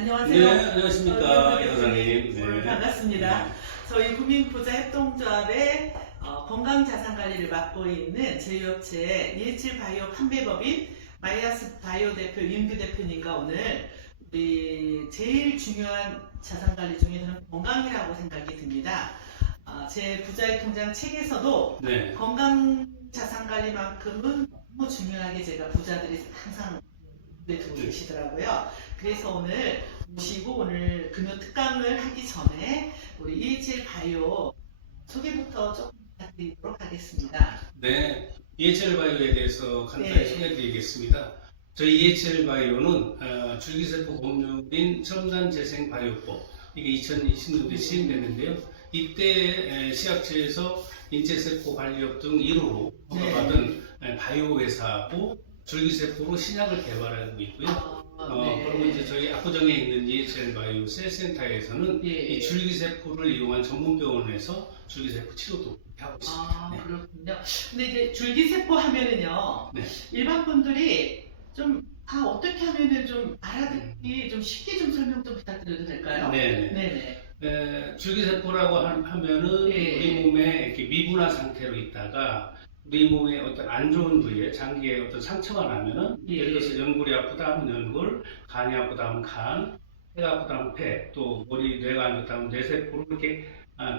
안녕하세요. 네, 안녕하십니까, 이사장님. 오늘 네. 반갑습니다. 네. 저희 국민부자협동조합의 건강자산관리를 맡고 있는 제휴업체 EH바이오 판매법인 마이아스 바이오 대표 윤규 대표님과 오늘 우리 제일 중요한 자산관리 중에 저는 건강이라고 생각이 듭니다. 제 부자의 통장 책에서도 네. 건강 자산관리만큼은 너무 중요하게 제가 부자들이 항상 두고 계시더라고요. 그래서 오늘 모시고 오늘 금요 특강을 하기 전에 우리 EHL 바이오 소개부터 조금 부탁드리도록 하겠습니다. 네. EHL 바이오에 대해서 간단히 네. 소개해드리겠습니다. 저희 EHL 바이오는 줄기세포 공유인 첨단 재생 바이오법, 이게 2020년도에 시행됐는데요. 이때 시약처에서 인체세포 관리업 등 1호로 허가받은 바이오 회사고 줄기세포로 신약을 개발하고 있고요. 그리고 이제 저희 압구정에 있는 EHL 바이오 셀센터에서는 이 줄기세포를 이용한 전문 병원에서 줄기세포 치료도 하고 있습니다. 네. 그렇군요. 근데 이제 줄기세포 하면은요, 네. 일반 분들이 좀 어떻게 하면은 좀 알아듣기 좀 쉽게 좀 설명 좀 부탁드려도 될까요? 네네. 줄기세포라고 하면은 우리 몸에 이렇게 미분화 상태로 있다가 우리 몸에 어떤 안 좋은 부위에 장기에 어떤 상처가 나면은 예를 들어서 연골이 아프다 하면 연골, 간이 아프다 하면 간, 폐가 아프다 하면 폐, 또 머리, 뇌가 안 좋다 하면 뇌세포로 이렇게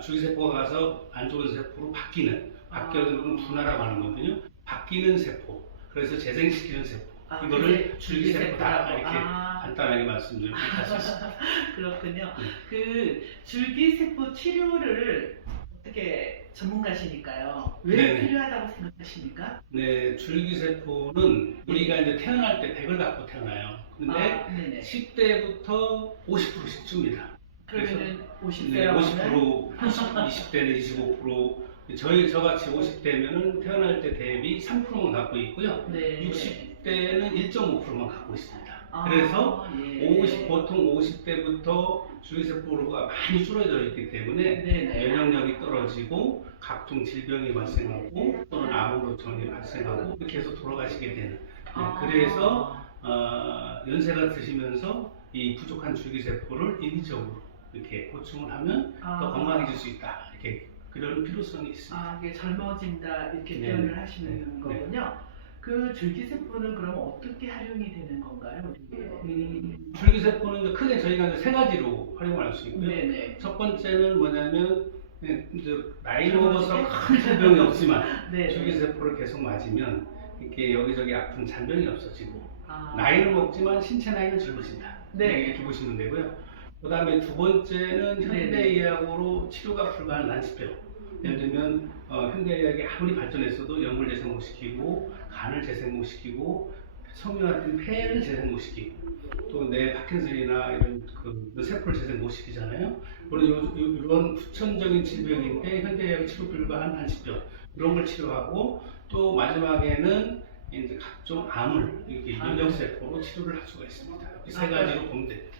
줄기세포가 가서 안 좋은 세포로 바뀌는 건 분화라고 하는 거거든요. 바뀌는 세포, 그래서 재생시키는 세포, 이거를 줄기세포다 이렇게 간단하게 말씀드릴 수 있습니다. 그렇군요. 그 줄기세포 치료를 어떻게 전문가시니까요. 왜 필요하다고 생각하십니까? 네, 줄기세포는 우리가 이제 태어날 때 100을 갖고 태어나요. 근데 10대부터 50%씩 줍니다. 그러면은 50대라고 네, 50%, 20대는 25%, 저같이 50대면은 태어날 때 대비 3%만 갖고 있고요. 60대는 1.5%만 갖고 있습니다. 그래서 보통 50대부터 줄기세포가 많이 줄어져 있기 때문에 면역력이 떨어지고 각종 질병이 발생하고 또는 암으로증이 발생하고 이렇게 해서 돌아가시게 되는. 그래서 연세가 드시면서 이 부족한 줄기세포를 인위적으로 이렇게 보충을 하면 더 건강해질 수 있다. 이렇게 그런 필요성이 있습니다. 이게 젊어진다 이렇게 표현을 하시는 거군요. 그 줄기세포는 그럼 어떻게 활용이 되는 건가요? 줄기세포는 크게 저희가 이제 세 가지로 활용할 수 있고요. 첫 번째는 뭐냐면 이제 나이 먹어서 큰 질병이 없지만 줄기세포를 계속 맞으면 이렇게 여기저기 아픈 잔병이 없어지고 나이는 먹지만 신체 나이는 젊어진다. 이렇게 보시면 되고요. 그 다음에 두 번째는 현대의학으로 치료가 불가한 난치병. 예를 들면 현대의학이 아무리 발전했어도 연골 재생 못 시키고 간을 재생 못 시키고 섬유화된 폐를 재생 못 시키고 또 뇌 파킨슨이나 이런 그 세포를 재생 못 시키잖아요. 이런 후천적인 질병인데 현대의학 치료 불가한 난치병 이런 걸 치료하고 또 마지막에는 이제 각종 암을 이렇게 면역세포로 치료를 할 수가 있습니다. 이 세 가지로 보면 됩니다.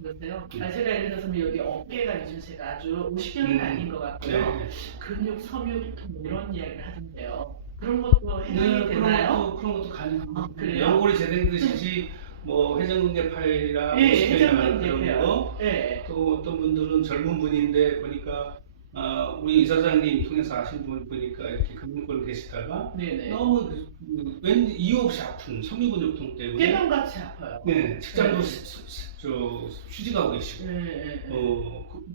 그러세요? 제가 예를 들어서 여기 어깨가 요즘 제가 아주 50년은 아닌 것 같고요. 근육, 섬유, 이런 이야기를 하던데요. 그런 것도 해당이 되나요? 그런 것도 가능합니다. 그래요? 연골이 재생되듯이 뭐 회전근개파이나 회전근개파요. 그런 거. 또 어떤 분들은 젊은 분인데 보니까 우리 이사장님 통해서 아신 분 보니까 이렇게 금융권 계시다가 너무 왠지 이유 없이 아픈 섬유근육통 때문에 폐렴같이 아파요. 직장도 휴직하고 계시고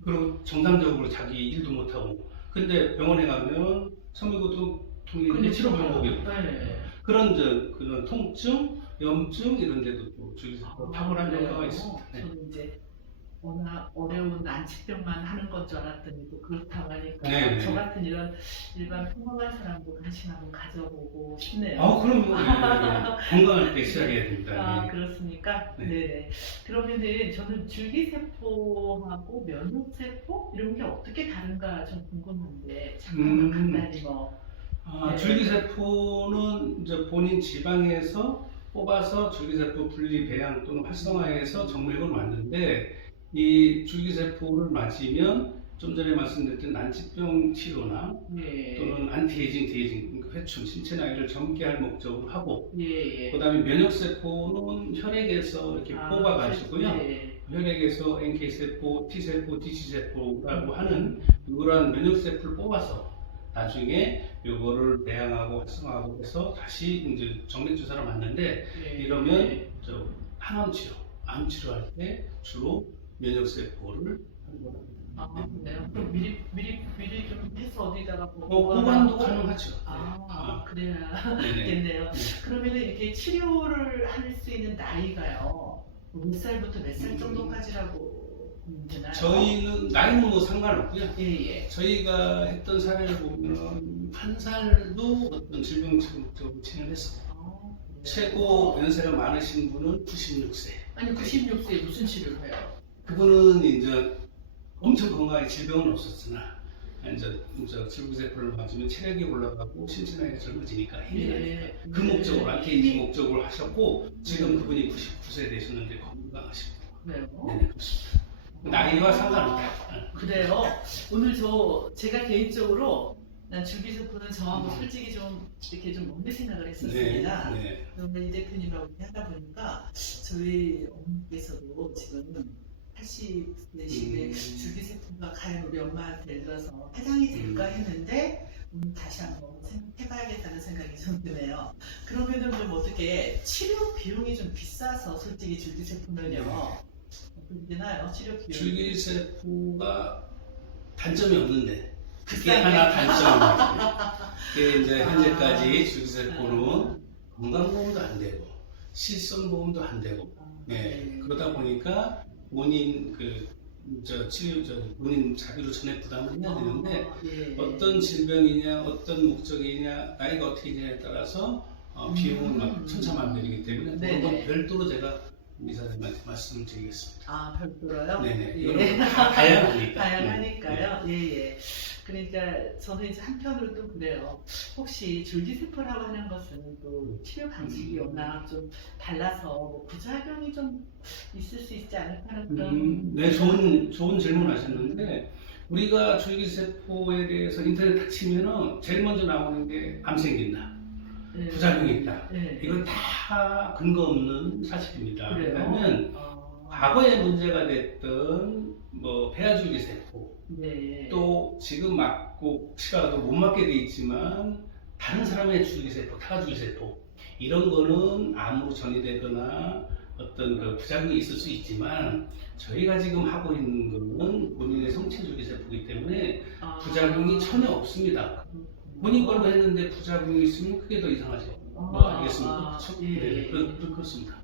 그리고 정상적으로 자기 일도 못하고 근데 병원에 가면 섬유근육통이 치료 방법이 없고 그런 통증, 염증 이런 데도 또 줄기세포 탁월한 효과가 있습니다. 저는 이제 워낙 어려운 난치병만 하는 것 줄 알았더니 또 그렇다고 하니까 저 같은 이런 일반 평범한 사람도 관심 한번 가져보고 싶네요. 그럼요. 건강할 때 시작해야 됩니다. 그렇습니까? 그러면은 저는 줄기세포하고 면역세포 이런 게 어떻게 다른가 좀 궁금한데 잠깐만 간단히 줄기세포는 이제 본인 지방에서 뽑아서 줄기세포 분리 배양 또는 활성화해서 정맥을 만드는데 이 줄기세포를 맞으면 좀 전에 말씀드렸던 난치병 치료나 예. 또는 안티에이징, 디에이징, 그러니까 회춘, 신체 나이를 젊게 할 목적으로 하고, 예. 그다음에 면역세포는 혈액에서 이렇게 뽑아가지고요. 예. 혈액에서 NK세포, T세포, T세포라고 하는 이러한 면역세포를 뽑아서 나중에 이거를 배양하고 활성화하고 해서 다시 이제 정맥주사를 맞는데, 예. 이러면 저 항암 치료, 암 치료할 때 주로 면역세포를 하는 겁니다. 아, 그래요? 그럼 미리 좀 해서 어디다가 보관도 가능하죠. 그래야 네네. 겠네요. 그러면 이렇게 치료를 할 수 있는 나이가요, 몇 살부터 몇 살 정도까지라고 되나요? 저희는 나이는 뭐 상관없고요. 예. 저희가 했던 사례를 보면 한 살도 어떤 질병 치료적으로 진행했어요. 그래요? 최고 연세가 많으신 분은 96세. 아니 96세에 무슨 치료를 해요? 그분은 이제 엄청 건강하게 질병은 없었으나 이제 질구세포를 맞으면 체력이 올라가고 신체 나이가 젊어지니까 힘이 나니까 그 목적으로 안티에이징 목적으로 하셨고, 지금 그분이 99세 되셨는데 건강하시고. 그래요? 네네, 그렇습니다. 나이와 상관없다. 그래요? 오늘 제가 개인적으로 난 줄기세포는 저하고 솔직히 좀 이렇게 좀 먼데 생각을 했었습니다. 네. 그런데 이 대표님하고 이렇게 하다 보니까 저희 어머니께서도 지금 80대시기에 줄기세포가 과연 우리 엄마한테 들어서 해당이 될까 했는데 다시 한번 생각해봐야겠다는 생각이 좀 드네요. 그러면은 좀 어떻게 치료 비용이 좀 비싸서 솔직히 줄기세포는요. 어떻게 되나요? 치료 비용? 줄기세포가 단점이 없는데 그게 비싼 하나 단점입니다. 그게 이제 현재까지 줄기세포는 건강보험도 안 되고 실손보험도 안 되고, 그러다 보니까 본인 본인 자비로 전액 부담을 해야 되는데, 어떤 질병이냐 어떤 목적이냐 나이가 어떻게 되냐에 따라서 비용은 막 천차만별이기 때문에 그런 건 별도로 제가 이사님한테 말씀을 드리겠습니다. 별도로요? 네네. 이런 다 다양하니까. 다양하니까요. 예. 그러니까 저는 이제 한편으로 또 그래요. 혹시 줄기세포라고 하는 것은 또 치료 방식이 워낙 좀 달라서 뭐 부작용이 좀 있을 수 있지 않을까 하는 그런. 네, 좋은 질문 하셨는데, 우리가 줄기세포에 대해서 인터넷 딱 치면은 제일 먼저 나오는 게 암 생긴다, 부작용이 있다. 이건 다 근거 없는 사실입니다. 왜냐하면 과거에 문제가 됐던 뭐 배아줄기세포, 또 지금 맞고 혹시라도 못 맞게 돼 있지만 다른 사람의 줄기세포, 타줄기세포 이런 거는 암으로 전이되거나 어떤 그 부작용이 있을 수 있지만, 저희가 지금 하고 있는 거는 본인의 성체 줄기세포이기 때문에 부작용이 전혀 없습니다. 본인 걸로 했는데 부작용이 있으면 그게 더 이상하죠. 알겠습니까? 그렇습니다.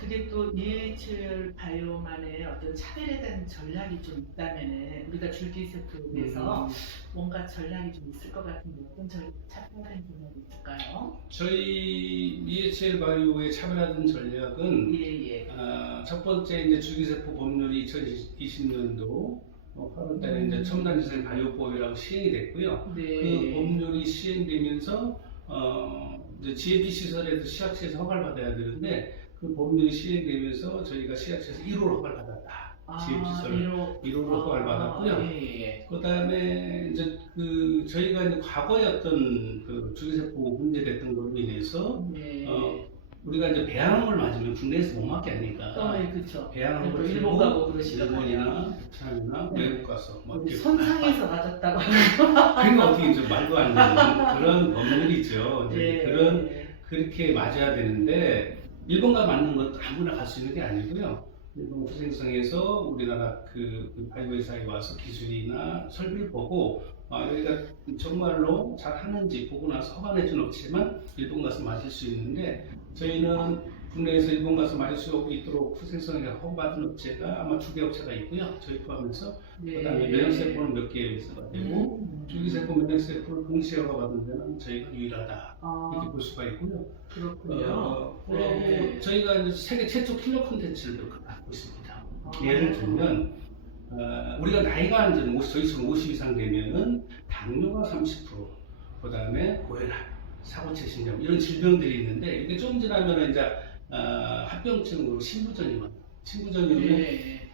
그게 또 EHR 바이오만의 어떤 차별에 대한 전략이 좀 있다면은 우리가 줄기세포에 대해서 뭔가 전략이 좀 있을 것 같은데 어떤 차별화된 전략이 있을까요? 저희 EHR 바이오의 차별화된 전략은 첫 번째 이제 줄기세포 법률이 2020년도 8월달에 이제 첨단지생 바이오법이라고 시행이 됐고요. 그 법률이 시행되면서 이제 GMP 시설에서 시약처에서 허가를 받아야 되는데, 그 법률이 시행되면서 저희가 시약처에서 1호로 허가를 받았다. GMP 시설 1호로 허가를 받았고요. 그다음에 이제 저희가 이제 과거에 어떤 그 줄기세포 문제됐던 걸로 인해서 우리가 이제 배양을 맞으면 국내에서 못 맞게 하니까 그렇죠. 배양을 또 일본 가고 그러시더라고요. 일본이나 베트남이나 외국 가서 뭐 이렇게 선상에서 맞았다고 그러니까 어떻게 좀 말도 안 되는 그런 법률이죠. 그렇게 맞아야 되는데, 일본 가 맞는 것도 아무나 갈 수 있는 게 아니고요. 일본 후생성에서 우리나라 그 바이오 회사에 와서 기술이나 설비를 보고 여기가 정말로 잘 하는지 보고 나서 허가 내준 업체만 일본 가서 맞을 수 있는데, 저희는 국내에서 일본 가서 맞을 수 있도록 후생성에 허가받은 업체가 아마 2개 업체가 있고요. 저희 포함해서. 그다음에 면역세포는 몇 개 회사가 되고, 줄기세포 면역세포를 동시에 허가받은 데는 저희가 유일하다, 이렇게 볼 수가 있고요. 그렇군요. 그리고 저희가 이제 세계 최초 킬러 콘텐츠를 갖고 있습니다. 예를 들면 우리가 나이가 이제 저희처럼 50 이상 되면은 당뇨가 30%, 그다음에 고혈압, 사고체 신장 이런 질병들이 있는데, 이게 좀 지나면 이제 합병증으로 신부전이 친구전이면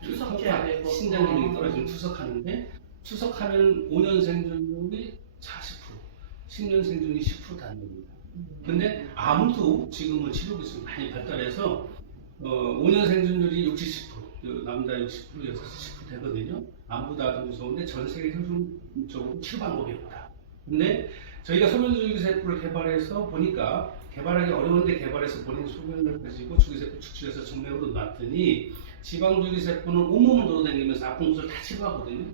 투석해야 되고 신장 기능이 떨어지면 투석하는데 투석하면 5년 생존율이 40%, 10년 생존이 10% 단위입니다. 근데 암도 지금은 치료 기술이 많이 발달해서 5년 생존율이 60, 70%, 남자 60%, 여자 70% 되거든요. 암보다 더 무서운데 전 세계 평균적으로 치료 방법이 없다. 근데 저희가 소변줄기세포를 개발해서 보니까 개발하기 어려운데 개발해서 본인 소변을 가지고 줄기세포 축출해서 정맥으로 놨더니 지방줄기세포는 온몸을 돌아다니면서 아픈 곳을 다 치료하거든요.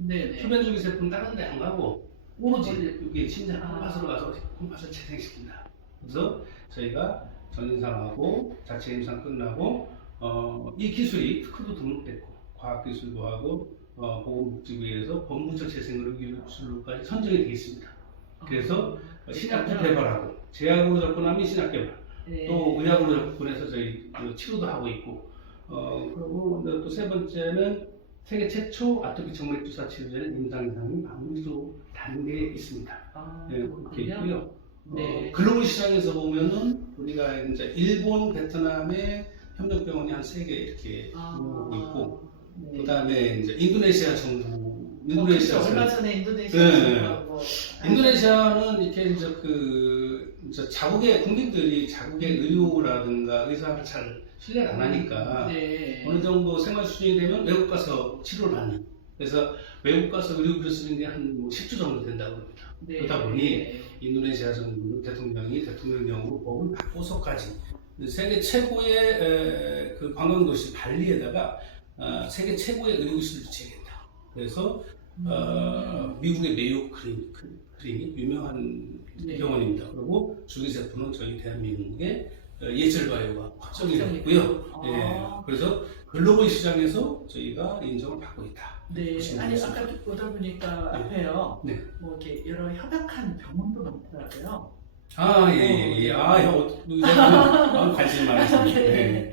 소변줄기세포는 다른 데 안 가고 오로지 여기 심장 콩팥으로 가서 콩팥을 재생시킨다. 그래서 저희가 전인상하고 자체 임상 끝나고 이 기술이 특허도 등록됐고 과학기술도 하고 보건복지부에서 법무처 재생의료기술로까지 선정이 되어 있습니다. 그래서 신약도 개발하고 제약으로 접근하면 신약 개발, 또 의약으로 접근해서 저희 치료도 하고 있고 그리고 또 세 번째는 세계 최초 아토피 정맥 주사 치료제는 임상 이상이 마무리로 단계에 있습니다. 그렇게 있고요. 글로벌 시장에서 보면은 우리가 이제 일본, 베트남의 협력병원이 한 3개 이렇게 운영하고 있고, 그다음에 이제 인도네시아 정부, 인도네시아 얼마 전에 인도네시아 인도네시아는 이렇게 이제 자국의 국민들이 자국의 의료라든가 의사를 잘 신뢰를 안 하니까 어느 정도 생활 수준이 되면 외국 가서 치료를 받는. 그래서 외국 가서 의료비를 쓰는 게 한 10조 정도 된다고 합니다. 그러다 보니 인도네시아 정부 대통령이 대통령령으로 법을 바꿔서까지 세계 최고의 그 관광도시 발리에다가 세계 최고의 의료기술을 지으겠다. 그래서 미국의 메이오 클리닉 유명한 병원입니다. 그리고 줄기세포는 저희 대한민국의 예철바이오가 확정이 됐고요. 그래서 글로벌 시장에서 저희가 인정을 받고 있다. 아니 아까 보다 보니까 앞에요. 뭐 이렇게 여러 협약한 병원도 많더라고요. 관심 많으시네.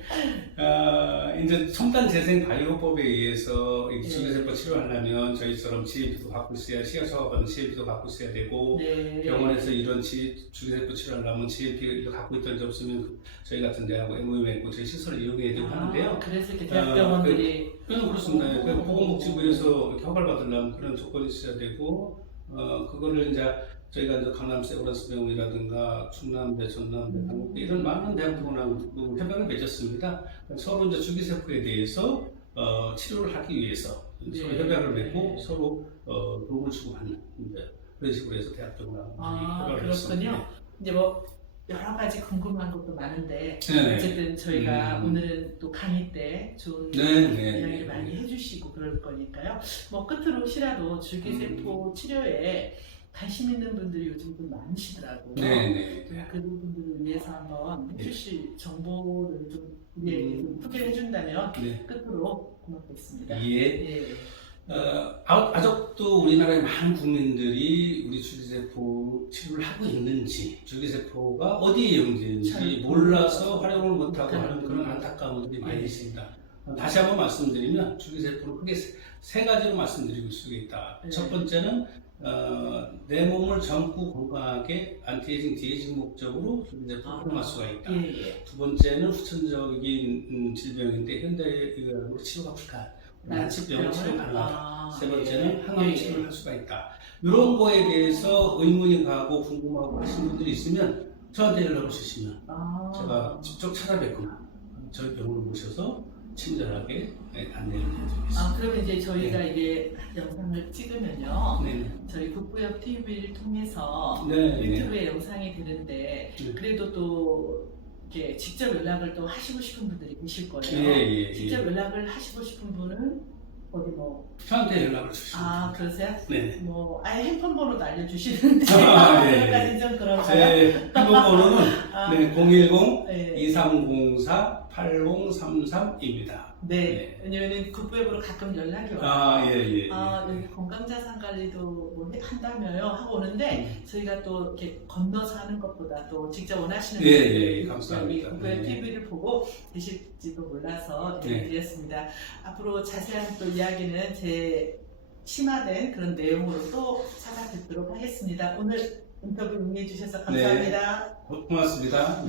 이제 첨단 재생 바이오법에 의해서 줄기세포 치료하려면 저희처럼 GMP도 갖고 있어야, 식약처가 받은 GMP도 갖고 있어야 되고, 병원에서 이런 줄기세포 치료하려면 GMP를 갖고 있던 데 없으면 저희 같은 데하고 MOU 맺고 저희 시설을 이용해야 되고 하는데요. 그래서 이렇게 대학병원들이 그렇습니다. 보건복지부에서 이렇게 허가를 받으려면 그런 조건이 있어야 되고, 그거를 이제 저희가 이제 강남 세브란스 병원이라든가 충남대, 전남대, 당국대 이런 많은 대학병원하고 협약을 맺었습니다. 서로 이제 줄기세포에 대해서 치료를 하기 위해서 서로 협약을 맺고 서로 도움을 주고받는 그런 식으로 해서 대학병원하고 협약을 했습니다. 이제 뭐 여러 가지 궁금한 것도 많은데 어쨌든 저희가 오늘은 또 강의 때 좋은 이야기를 많이 해주시고 그럴 거니까요. 뭐 끝으로 혹시라도 줄기세포 치료에 관심 있는 분들이 요즘 좀 많으시더라고요. 그 부분들을 위해서 한번 해주실 정보를 좀 우리에게 소개를 해준다면 끝으로 고맙겠습니다. 아직도 우리나라의 많은 국민들이 우리 줄기세포 치료를 하고 있는지, 줄기세포가 어디에 이용되는지 몰라서 활용을 못하고 하는 그런 안타까움들이 많이 있습니다. 다시 한번 말씀드리면 줄기세포는 크게 세 가지로 말씀드리고 있다. 첫 번째는 내 몸을 젊고 건강하게 안티에이징, 디에이징 목적으로 줄기세포를 활용할 수가 있다. 두 번째는 후천적인 질병인데 현대의학으로 치료가 불가한 난치병 치료 가능하다. 세 번째는 항암 치료를 할 수가 있다. 이런 거에 대해서 의문이 가고 궁금하고 하신 분들이 있으면 저한테 연락을 주시면 제가 직접 찾아뵙거나 저희 병원을 모셔서 친절하게 안내를 해드리겠습니다. 그러면 이제 저희가 이게 영상을 찍으면요. 저희 북부협 TV를 통해서 유튜브에 영상이 되는데 그래도 또 이렇게 직접 연락을 또 하시고 싶은 분들이 계실 거예요. 직접 연락을 하시고 싶은 분은 어디 뭐 저한테 연락을 주시면 그러세요? 뭐 아예 핸폰 번호도 알려주시는데 그것까지는 좀 그런가요? 제 핸폰 번호는 010-2304-8033입니다. 왜냐면은 국부협으로 가끔 연락이 와요. 여기 건강자산관리도 뭐 한다며요 하고 오는데 저희가 또 이렇게 건너서 하는 것보다 또 직접 원하시는 감사합니다. 국부협 TV를 보고 되실지도 몰라서 드렸습니다. 앞으로 자세한 또 이야기는 제 심화된 그런 내용으로 또 찾아뵙도록 하겠습니다. 오늘 인터뷰 응해주셔서 감사합니다. 고맙습니다.